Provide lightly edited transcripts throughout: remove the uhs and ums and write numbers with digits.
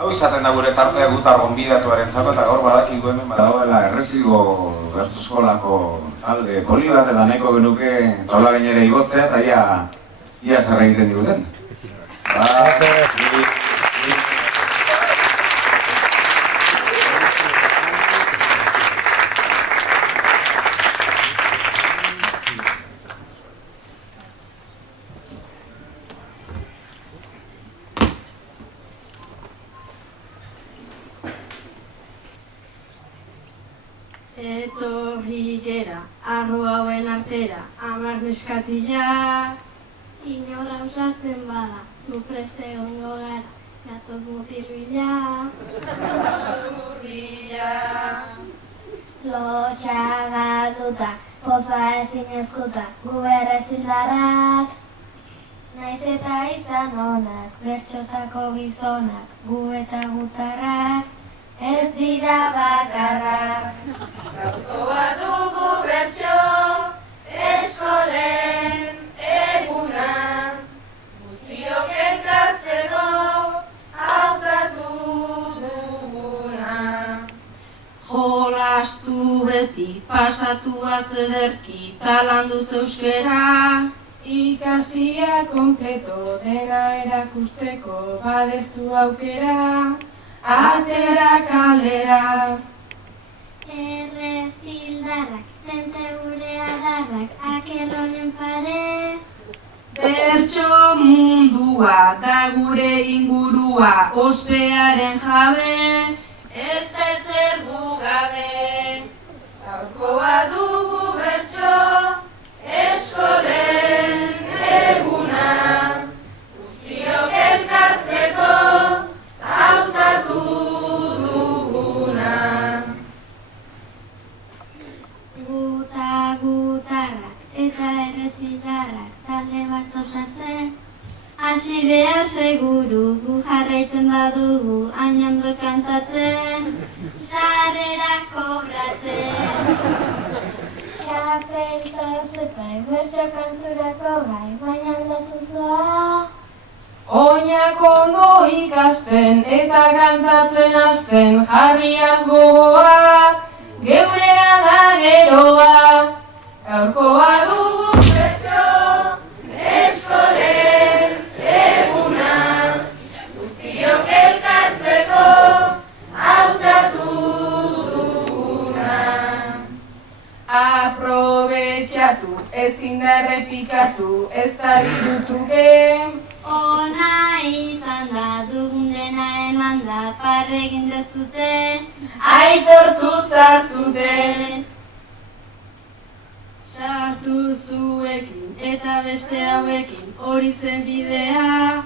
Hau izaten da gure tartea gutar gonbidatuaren zako eta gaur badakigu hemen badagoela Errezilgo Bertso Eskolako talde poli bat eta nahiko genuke taula gainera igotzea eta ia zer egiten diguten. Etorri gera, arro hauen artera, 10 neskatila. Inora ausartzen bada, gu preste egongo gara, gatoz mutil bila. Zurrila. Lotxa galduta, poza ezin ezkuta, gu errezildarrak. Naiz eta izan onak, bertxotako gizonak, gu eta gutarrak. Ez dira bakarrak. Gaurkoa dugu bertso, eskolen eguna. Guztiok elkartzeko, hautatu duguna. Jolastu beti, pasatuaz ederki, talanduz euskera. Ikasia kompleto dena erakusteko, badezu aukera. Atera kalera. Errezildarrak, tente gure adarrak, akerronen pare. Bertso mundua da gure ingurua, ospearen jabe. Ez da ezer gabe. Gaurkoa dugu bertso, eskolen eguna. Guztiok elkartzeko, hautatu duguna. Guta gutarrak eta errezildarrak talde bat osatzen. Hasi behar seguru gu jarraitzen badugu hain kantatzen. Sarrera kobratzen. Txapelta zepai bertso kanturako gai, baina aldatu zoa. Oinak ondo ikasten eta kantatzen hasten jarriaz gogoa, geurea da geroa. Gaurkoa dugu bertso, eskolen eguna. Guztiok elkartzeko, hautatu duguna. Aprobetxatu, ezin da errepikatu, ez da dirutruke. Ona izan da, dugun dena eman da, parregin dezuten, aitortu zazuten. sartu zuekin eta beste hauekin hori zen bidea.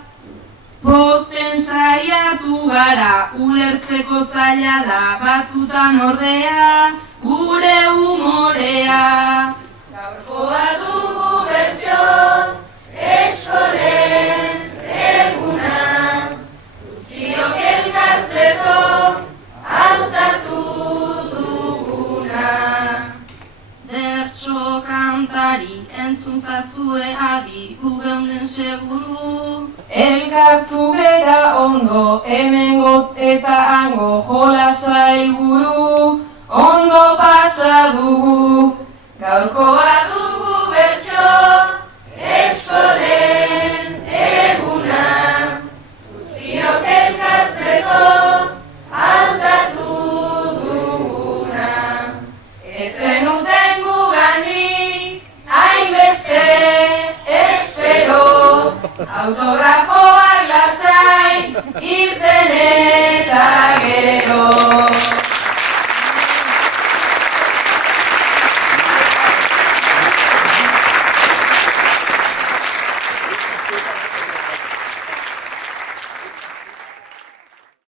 Pozten saiatu gara, ulertzeko zaila da, batzutan ordea, gure humorea. Gaurkoa dugu bertso, eskolen eguna. Guztiok elkartzeko, hautatu duguna. Bertso kantari, entzun zazue adi, gu geunden seguru. Elkartu gera ondo, hemengo eta hango jolasa helburu. Ondo pasa dugu, gaurkoa dugu bertso, eskolen eguna. Guztiok elkartzeko, hautatu duguna. Ez zenuten guganik, hainbeste espero, autografoak lasai, irten